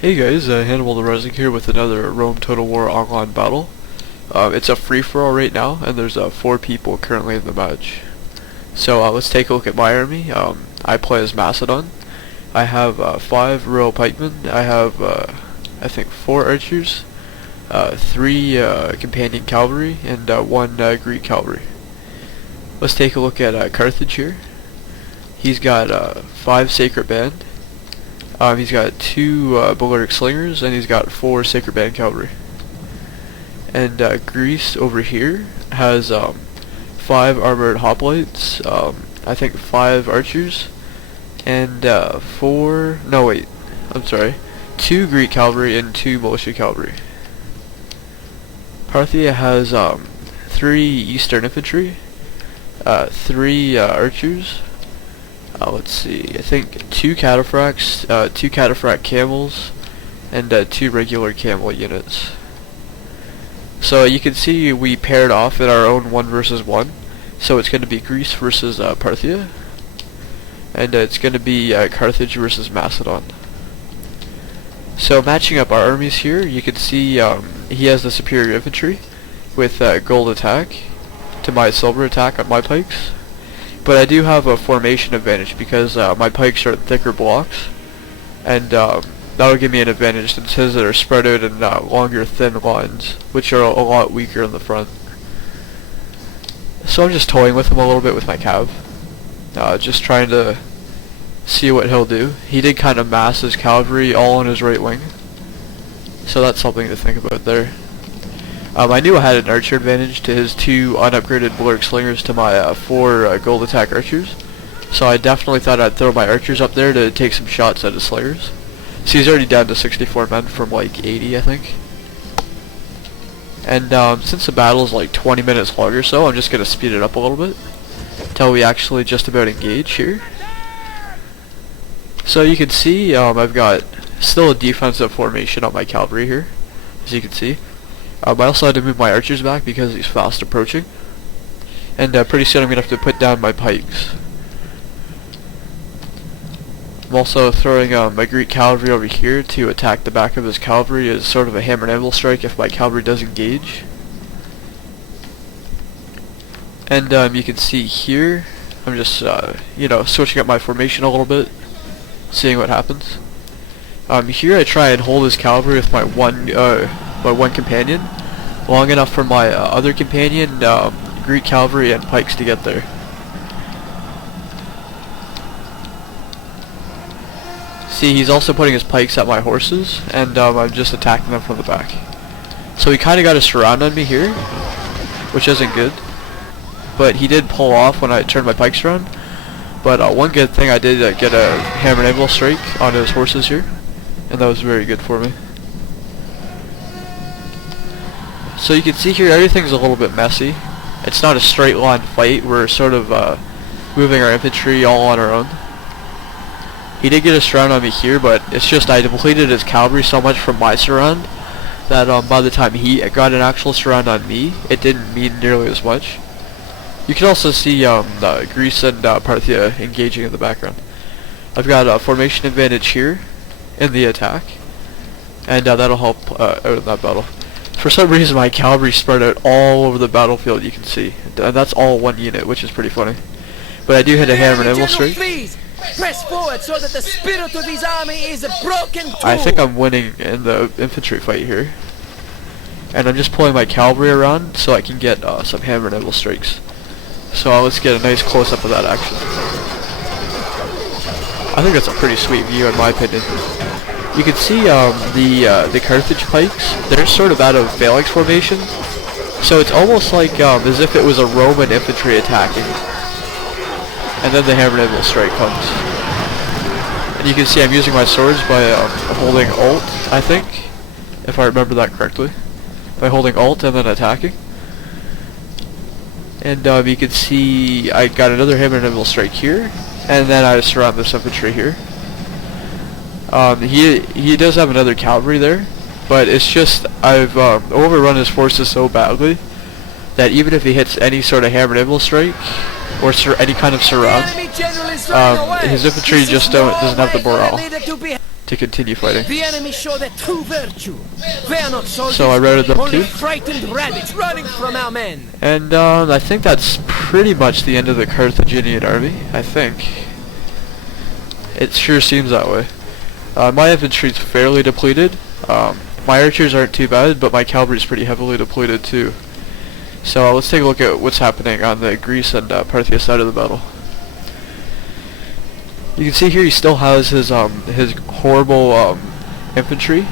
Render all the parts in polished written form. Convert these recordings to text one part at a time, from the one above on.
Hey guys, HannibalTheRising here with another Rome Total War online battle. It's a free-for-all right now, and there's 4 people currently in the match. So let's take a look at my army. I play as Macedon. I have 5 royal pikemen. I have, I think, 4 archers, 3 companion cavalry, and 1 Greek cavalry. Let's take a look at Carthage here. He's got 5 sacred band. He's got 2 Balearic slingers, and he's got 4 sacred band cavalry. And Greece over here has 5 armored hoplites, I think 5 archers, and 2 Greek cavalry and 2 militia cavalry. Parthia has 3 eastern infantry, 3 archers. Let's see, I think 2 cataphracts, 2 cataphract camels, and 2 regular camel units. So you can see we paired off in our own 1 versus 1. So it's going to be Greece versus Parthia, and it's going to be Carthage versus Macedon. So matching up our armies here, you can see he has the superior infantry with gold attack to my silver attack on my pikes. But I do have a formation advantage because my pikes are thicker blocks, and that'll give me an advantage since his are spread out in longer, thin lines, which are a lot weaker in the front. So I'm just toying with him a little bit with my cav, just trying to see what he'll do. He did kind of mass his cavalry all on his right wing, so that's something to think about there. I knew I had an archer advantage to his 2 unupgraded Balearic slingers to my 4 gold attack archers, so I definitely thought I'd throw my archers up there to take some shots at his slingers. So he's already down to 64 men from like 80, I think. And since the battle is like 20 minutes long or so, I'm just going to speed it up a little bit until we actually just about engage here. So you can see I've got still a defensive formation on my cavalry here, as you can see. I also had to move my archers back because he's fast approaching. And pretty soon I'm going to have to put down my pikes. I'm also throwing my Greek cavalry over here to attack the back of his cavalry as sort of a hammer and anvil strike if my cavalry does engage. And you can see here, I'm just, switching up my formation a little bit, seeing what happens. Here I try and hold his cavalry with my one companion, long enough for my other companion, Greek cavalry and pikes to get there. See, he's also putting his pikes at my horses, and I'm just attacking them from the back. So he kind of got a surround on me here, which isn't good. But he did pull off when I turned my pikes around. But one good thing, I did get a hammer and anvil strike on his horses here, and that was very good for me. So you can see here, everything's a little bit messy. It's not a straight line fight. We're sort of moving our infantry all on our own. He did get a surround on me here, but it's just I depleted his cavalry so much from my surround that by the time he got an actual surround on me, it didn't mean nearly as much. You can also see Greece and Parthia engaging in the background. I've got a formation advantage here in the attack, and that'll help out in that battle. For some reason my cavalry spread out all over the battlefield, you can see. And that's all 1 unit, which is pretty funny. But I do hit a hammer and anvil strike. Press forward so that the spirit of his army is broken too. I think I'm winning in the infantry fight here. And I'm just pulling my cavalry around so I can get some hammer and anvil strikes. So let's get a nice close-up of that action. I think that's a pretty sweet view in my opinion. You can see the Carthage pikes, they're sort of out of phalanx formation. So it's almost like as if it was a Roman infantry attacking. And then the hammer and anvil strike comes. And you can see I'm using my swords by holding Alt, I think, if I remember that correctly. By holding Alt and then attacking. And you can see I got another hammer and anvil strike here, and then I surround this infantry here. He does have another cavalry there, but it's just I've overrun his forces so badly that even if he hits any sort of hammer and anvil strike or any kind of surround, his infantry just doesn't have the morale. to continue fighting. The enemy show their true virtue. They are not soldiers, So I routed them only too. frightened rabbits running from our men. And I think that's pretty much the end of the Carthaginian army, I think. It sure seems that way. My infantry's fairly depleted. My archers aren't too bad, but my cavalry's pretty heavily depleted too. So let's take a look at what's happening on the Greece and Parthia side of the battle. You can see here he still has his horrible infantry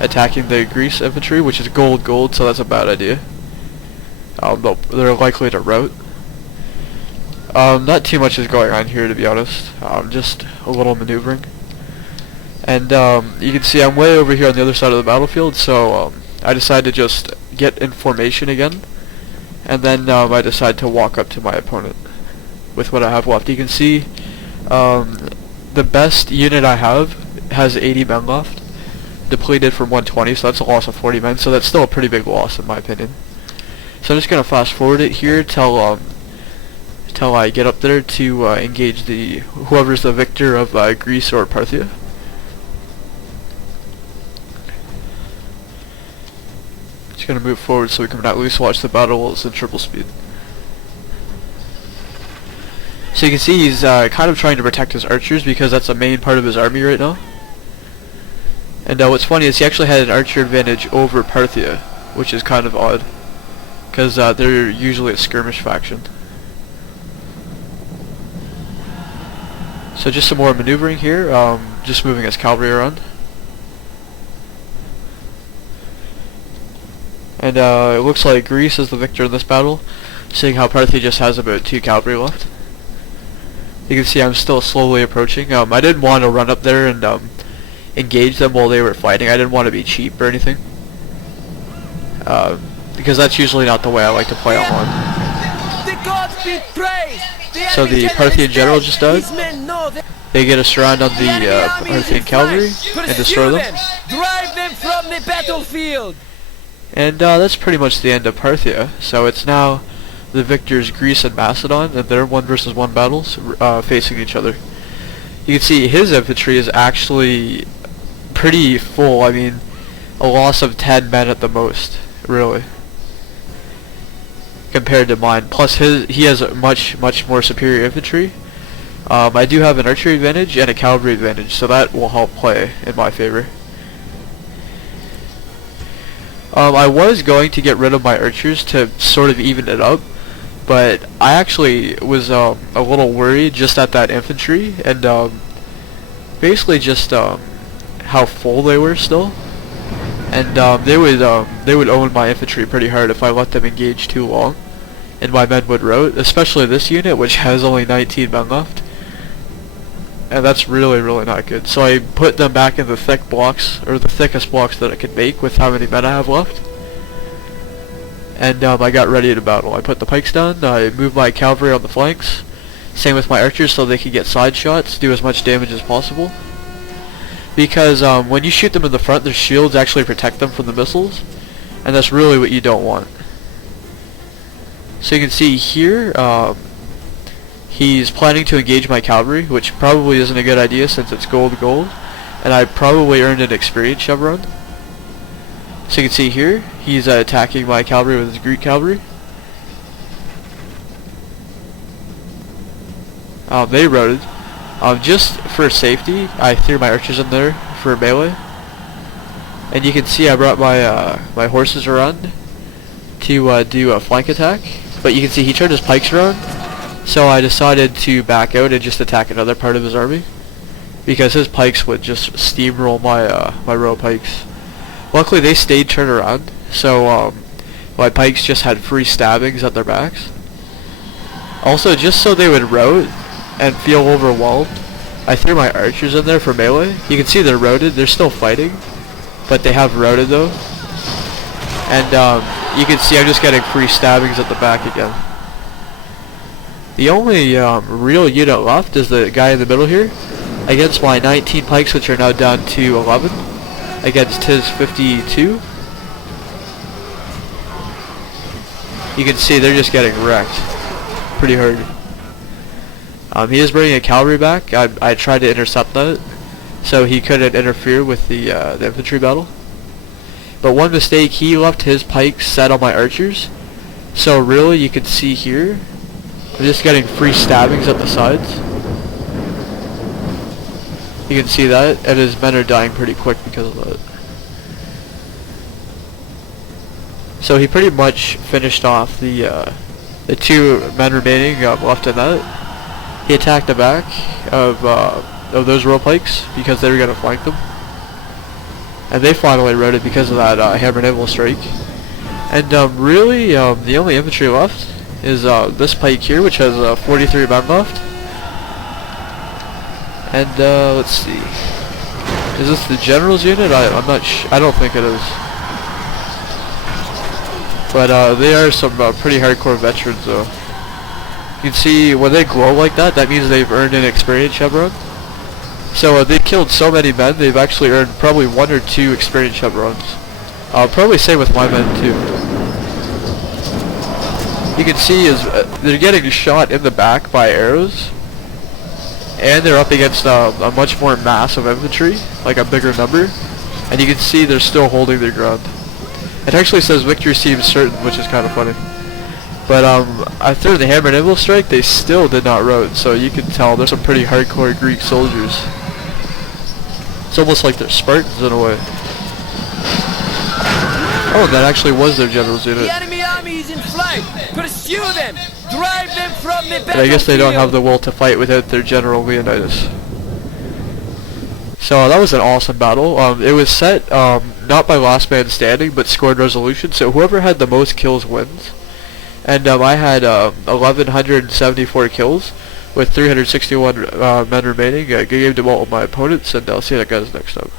attacking the Greece infantry, which is gold, so that's a bad idea. They're likely to rout. Not too much is going on here, to be honest. Just a little maneuvering. And you can see I'm way over here on the other side of the battlefield, so I decided to just get in formation again. And then I decide to walk up to my opponent with what I have left. You can see the best unit I have has 80 men left, depleted from 120, so that's a loss of 40 men, so that's still a pretty big loss in my opinion. So I'm just going to fast forward it here till I get up there to engage whoever's the victor of Greece or Parthia. Just going to move forward so we can at least watch the battle while it's in triple speed. So you can see he's kind of trying to protect his archers because that's the main part of his army right now. And what's funny is he actually had an archer advantage over Parthia, which is kind of odd, because they're usually a skirmish faction. So just some more maneuvering here, just moving his cavalry around. And it looks like Greece is the victor in this battle, seeing how Parthia just has about 2 cavalry left. You can see I'm still slowly approaching. I didn't want to run up there and engage them while they were fighting. I didn't want to be cheap or anything, because that's usually not the way I like to play online. The gods be praised. So the Parthian general just died. They get a surround on the Parthian cavalry and destroy them. Drive them from the battlefield. And that's pretty much the end of Parthia. So it's now the victors Greece and Macedon, and they're 1 versus 1 battles facing each other. You can see his infantry is actually pretty full. I mean, a loss of 10 men at the most, really, compared to mine. Plus he has a much more superior infantry. I do have an archery advantage and a cavalry advantage, so that will help play in my favor. I was going to get rid of my archers to sort of even it up, but I actually was a little worried just at that infantry, and basically just how full they were still. And they would own my infantry pretty hard if I let them engage too long, and my men would rout, especially this unit, which has only 19 men left. And that's really not good. So I put them back in the thick blocks, or the thickest blocks that I could make with how many men I have left. And I got ready to battle. I put the pikes down, I moved my cavalry on the flanks, same with my archers so they could get side shots, do as much damage as possible. Because when you shoot them in the front, their shields actually protect them from the missiles, and that's really what you don't want. So you can see here, he's planning to engage my cavalry, which probably isn't a good idea since it's gold, and I probably earned an experience chevron. So you can see here, he's attacking my cavalry with his Greek cavalry. They routed. Just for safety, I threw my archers in there for melee. And you can see I brought my my horses around to do a flank attack. But you can see he turned his pikes around, so I decided to back out and just attack another part of his army, because his pikes would just steamroll my my row pikes. Luckily they stayed turned around, so my pikes just had free stabbings at their backs. Also, just so they would rout and feel overwhelmed, I threw my archers in there for melee. You can see they're routed, they're still fighting, but they have routed though. And you can see I'm just getting free stabbings at the back again. The only real unit left is the guy in the middle here, against my 19 pikes, which are now down to 11, against his 52. You can see they're just getting wrecked pretty hard. He is bringing a cavalry back. I tried to intercept that, so he couldn't interfere with the infantry battle. But one mistake, he left his pikes set on my archers. So really, you can see here, I'm just getting free stabbings at the sides. You can see that, and his men are dying pretty quick because of that. So he pretty much finished off the 2 men remaining left in that. He attacked the back of those row pikes because they were going to flank them. And they finally routed because of that hammer naval strike. And really, the only infantry left is this pike here, which has 43 men left. And let's see, is this the general's unit? I'm not I don't think it is. But they are some pretty hardcore veterans though. You can see when they glow like that, that means they've earned an experience chevron. So they've killed so many men, they've actually earned probably 1 or 2 experience chevrons. Probably same with my men too. You can see is they're getting shot in the back by arrows, and they're up against a much more massive infantry, like a bigger number, and you can see they're still holding their ground. It actually says victory seems certain, which is kind of funny. But after the hammer naval strike, they still did not rout, so you can tell there's some pretty hardcore Greek soldiers. It's almost like they're Spartans in a way. Oh, that actually was their general's unit. The enemy army is in flight. Pursue them. Drive them from the battlefield. But I guess they don't have the will to fight without their general Leonidas. So that was an awesome battle. It was set not by last man standing, but scored resolution. So whoever had the most kills wins. And I had 1,174 kills with 361 men remaining. Good game to all of my opponents, and I'll see you guys next time.